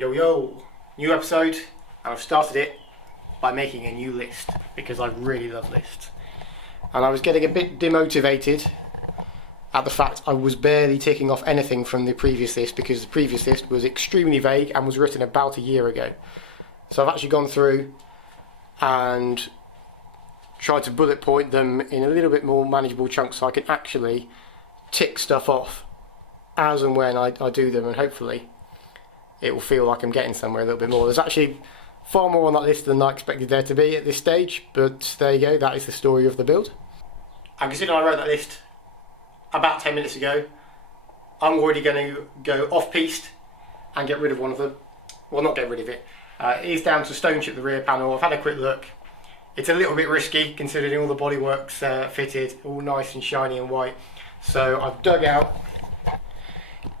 Yo yo, new episode, and I've started it by making a new list because I really love lists. And I was getting a bit demotivated at the fact I was barely ticking off anything from the previous list because the previous list was extremely vague and was written about a year ago. So I've actually gone through and tried to bullet point them in a little bit more manageable chunks so I can actually tick stuff off as and when I do them, and hopefully it will feel like I'm getting somewhere a little bit more. There's actually far more on that list than I expected there to be at this stage, but there you go, that is the story of the build. And considering I wrote that list about 10 minutes ago, I'm already going to go off-piste and get rid of one of them. Well, not get rid of it. It is down to stone chip the rear panel. I've had a quick look. It's a little bit risky considering all the bodywork's fitted, all nice and shiny and white. So I've dug out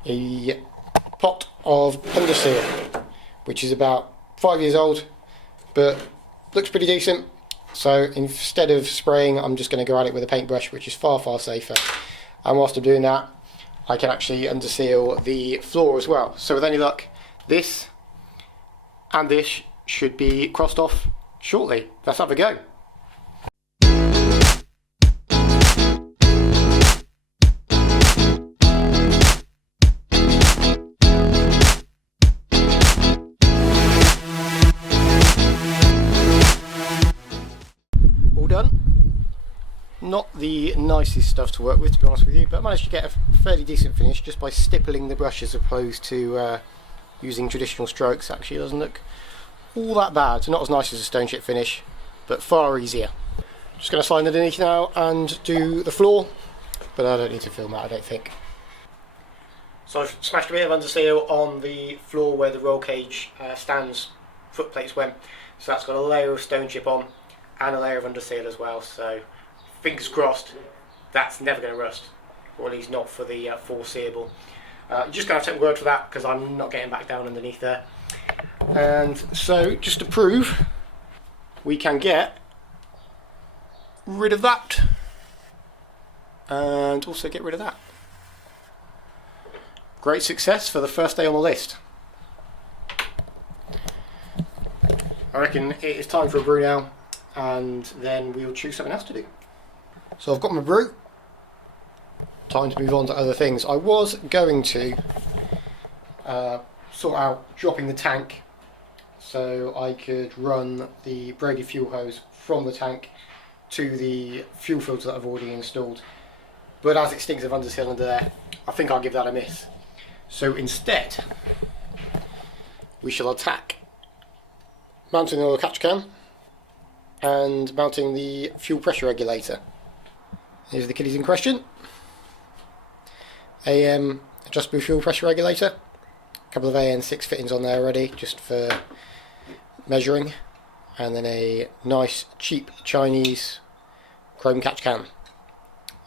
a pot of underseal, which is about 5 years old, but looks pretty decent. So instead of spraying, I'm just going to go at it with a paintbrush, which is far safer. And whilst I'm doing that, I can actually underseal the floor as well. So with any luck, this and this should be crossed off shortly. Let's have a go. Not the nicest stuff to work with, to be honest with you, but I managed to get a fairly decent finish just by stippling the brush as opposed to using traditional strokes. Actually, it doesn't look all that bad. So not as nice as a stone chip finish, but far easier. Just going to slide underneath now and do the floor, but I don't need to film that, I don't think. So I've smashed a bit of underseal on the floor where the roll cage stands, foot plates went. So that's got a layer of stone chip on and a layer of underseal as well. So fingers crossed, that's never going to rust, or at least not for the foreseeable. You're just going to have to take my word for that because I'm not getting back down underneath there. And so, just to prove, we can get rid of that, and also get rid of that. Great success for the first day on the list. I reckon it is time for a brew now, and then we'll choose something else to do. So I've got my brew, time to move on to other things. I was going to sort out dropping the tank so I could run the braided fuel hose from the tank to the fuel filter that I've already installed. But as it stinks of underseal under there, I think I'll give that a miss. So instead, we shall attack mounting the oil catch can and mounting the fuel pressure regulator. Here's the kiddies in question. AM adjustable fuel pressure regulator. A couple of AN6 fittings on there already, just for measuring. And then a nice, cheap Chinese chrome catch can.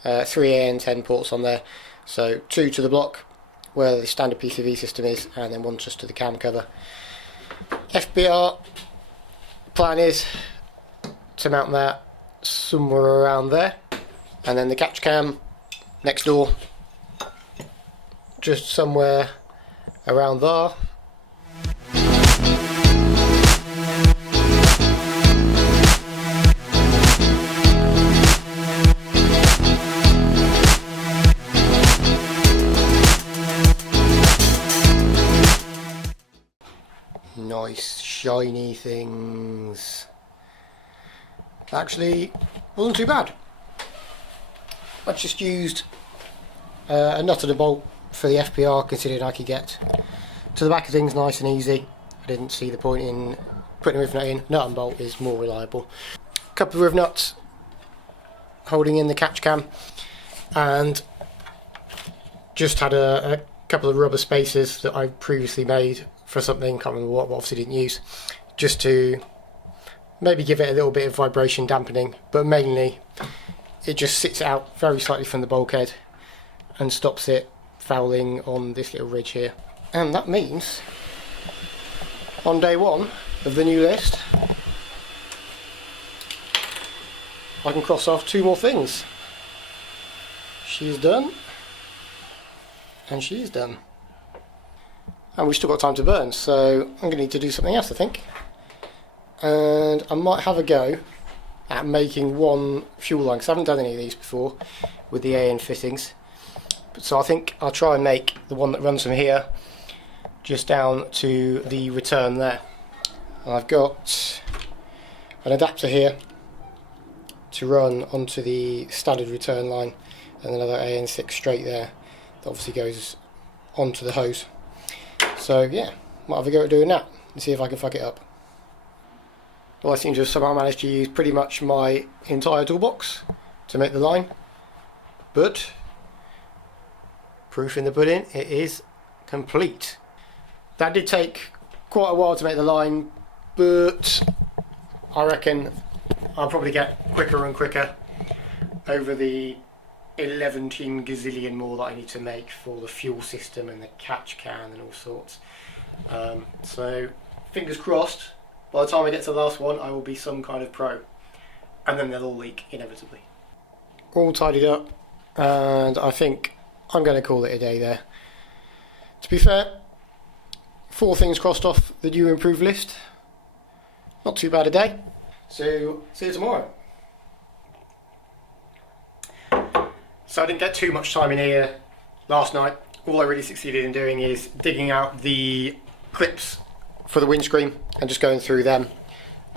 3 AN10 ports on there. So 2 to the block, where the standard PCV system is, and then 1 just to the cam cover. FBR, plan is to mount that somewhere around there. And then the catch cam next door, just somewhere around there. Nice shiny things. Actually, wasn't too bad. I've just used a nut and a bolt for the FPR, considering I could get to the back of things nice and easy. I didn't see the point in putting a riv nut in. Nut and bolt is more reliable. A couple of riv nuts holding in the catch cam, and just had a couple of rubber spacers that I previously made for something, can't remember what, but obviously didn't use, just to maybe give it a little bit of vibration dampening, but mainly it just sits out very slightly from the bulkhead and stops it fouling on this little ridge here. And that means on day one of the new list I can cross off 2 more things. She's done, and she's done. and we've still got time to burn, so I'm going to need to do something else, I think. And I might have a go at making one fuel line, because I haven't done any of these before with the AN fittings. So I think I'll try and make the one that runs from here just down to the return there. And I've got an adapter here to run onto the standard return line, and another AN6 straight there that obviously goes onto the hose. So yeah, might have a go at doing that and see if I can fuck it up. Well, I seem to have somehow managed to use pretty much my entire toolbox to make the line, but proof in the pudding, it is complete. That did take quite a while to make the line, but I reckon I'll probably get quicker and quicker over the 11 gazillion more that I need to make for the fuel system and the catch can and all sorts. So fingers crossed, by the time I get to the last one I will be some kind of pro, and then they'll all leak inevitably. All tidied up, and I think I'm going to call it a day there. To be fair, 4 things crossed off the new improved list. Not too bad a day. So see you tomorrow. So I didn't get too much time in here last night. All I really succeeded in doing is digging out the clips for the windscreen and just going through them.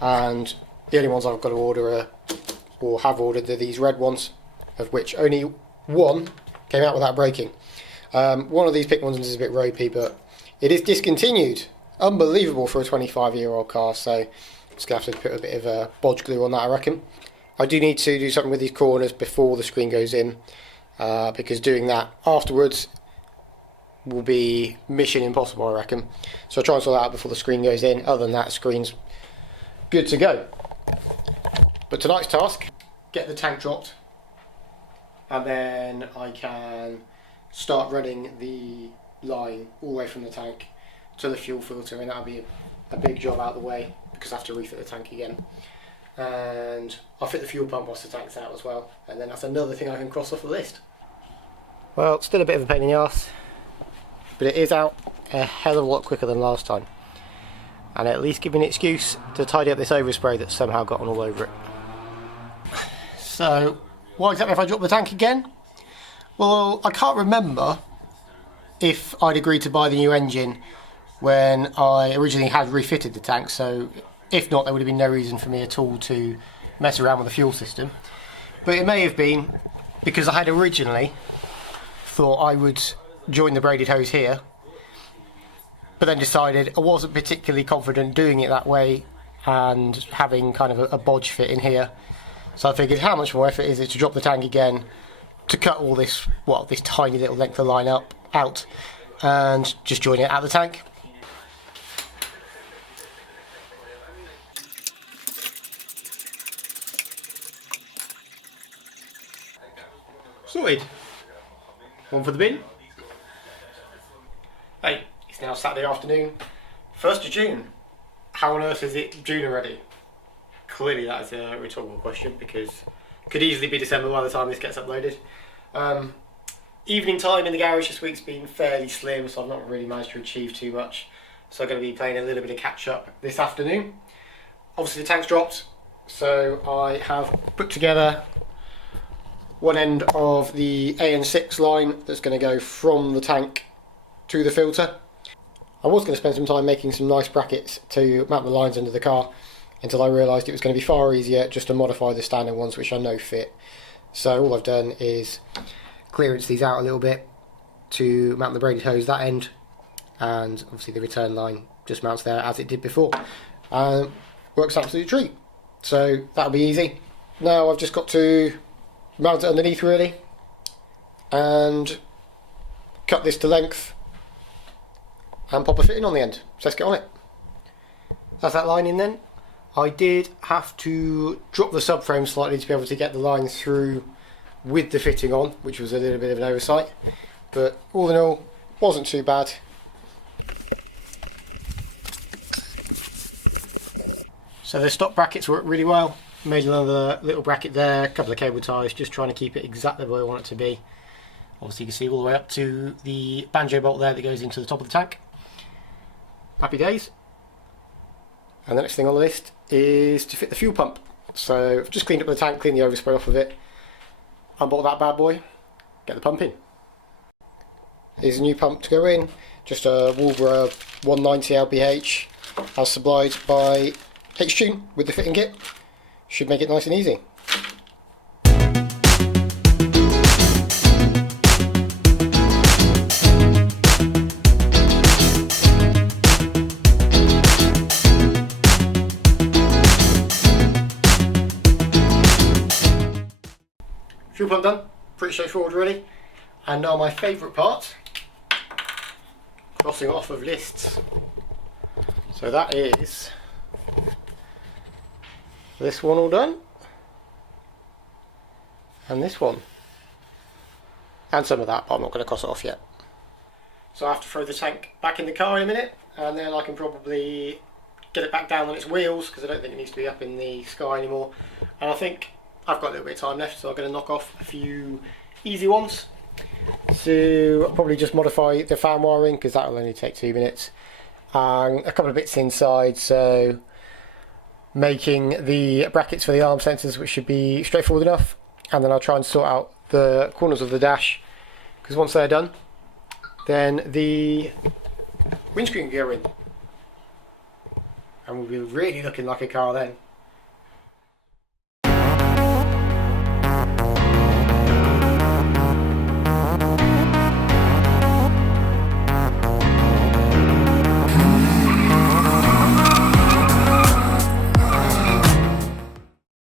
And the only ones I've got to order or have ordered are these red ones, of which only one came out without breaking. One of these pink ones is a bit ropey, but it is discontinued. Unbelievable for a 25-year-old car, so just going to have to put a bit of a bodge glue on that, I reckon. I do need to do something with these corners before the screen goes in, because doing that afterwards will be mission impossible, I reckon. So I'll try and sort that out before the screen goes in. Other than that, the screen's good to go. But tonight's task, get the tank dropped, and then I can start running the line all the way from the tank to the fuel filter, and that'll be a big job out of the way because I have to refit the tank again. And I'll fit the fuel pump whilst the tank's out as well, and then that's another thing I can cross off the list. Well, still a bit of a pain in the arse, but it is out a hell of a lot quicker than last time, and at least give me an excuse to tidy up this overspray that's somehow gotten all over it. So, what exactly if I drop the tank again? Well, I can't remember if I'd agreed to buy the new engine when I originally had refitted the tank, so if not, there would have been no reason for me at all to mess around with the fuel system. But it may have been because I had originally thought I would join the braided hose here, but then decided I wasn't particularly confident doing it that way and having kind of a bodge fit in here. So I figured, how much more effort is it to drop the tank again, to cut all this, this tiny little length of line out, and just join it at the tank. Sorted. One for the bin. Hey, it's now Saturday afternoon, 1st of June. How on earth is it June already? Clearly that is a rhetorical question, because it could easily be December by the time this gets uploaded. Evening time in the garage this week's been fairly slim, so I've not really managed to achieve too much. So I'm going to be playing a little bit of catch up this afternoon. Obviously the tank's dropped, so I have put together one end of the AN6 line that's going to go from the tank to the filter. I was going to spend some time making some nice brackets to mount the lines under the car, until I realised it was going to be far easier just to modify the standard ones, which I know fit. So all I've done is clearance these out a little bit to mount the braided hose that end, and obviously the return line just mounts there as it did before. Works absolutely treat. So that'll be easy. Now I've just got to mount it underneath really, and cut this to length and pop a fitting on the end. So let's get on it. That's that line in then. I did have to drop the subframe slightly to be able to get the line through with the fitting on, which was a little bit of an oversight, but all in all wasn't too bad. So the stock brackets work really well. Made another little bracket there, a couple of cable ties, just trying to keep it exactly where I want it to be. Obviously you can see all the way up to the banjo bolt there that goes into the top of the tank. happy days. And the next thing on the list is to fit the fuel pump. So I've just cleaned up the tank, cleaned the overspray off of it, unbolt that bad boy, get the pump in. Here's a new pump to go in, just a Wolverine 190 LPH, as supplied by H-Tune with the fitting kit. Should make it nice and easy. Fuel pump done, pretty straightforward really. And now my favourite part, crossing off of lists. So that is this one all done, and this one, and some of that, but I'm not going to cross it off yet. So I have to throw the tank back in the car in a minute, and then I can probably get it back down on its wheels, because I don't think it needs to be up in the sky anymore. And I think I've got a little bit of time left, so I'm going to knock off a few easy ones. So I'll probably just modify the fan wiring, because that will only take 2 minutes, and a couple of bits inside, so making the brackets for the arm sensors, which should be straightforward enough, and then I'll try and sort out the corners of the dash, because once they're done, then the windscreen can go in, and we'll be really looking like a car then.